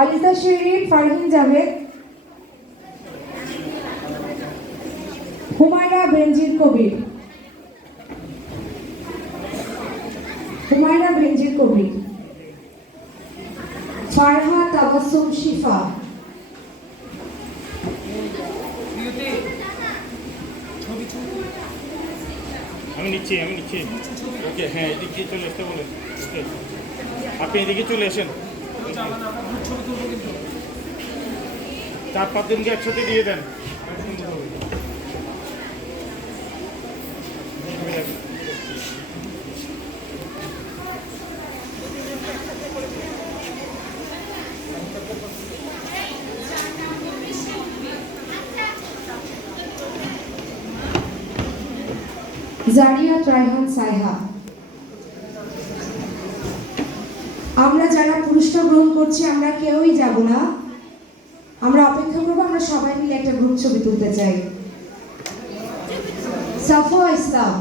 আলিজা শিরিন, ফারহিন জাভেদ, হুমায়রা বেনজির কবির, ফারহা তাবাসসুম শিফা, আমি নিচ্ছি ওকে। হ্যাঁ, এদিকে চলে আসতে বলেন। ওকে, আপনি এদিকে চলে আসেন। 4-5 জনকে একসাথে দিয়ে দেন। জারিয়া রায়হান সাইহা। আমরা যারা পুরস্কার গ্রহণ করছি আমরা কেউই যাব না, আমরা অপেক্ষা করবো, আমরা সবাই মিলে একটা গ্রুপ ছবি তুলতে চাই। সাফওয়া ইসলাম।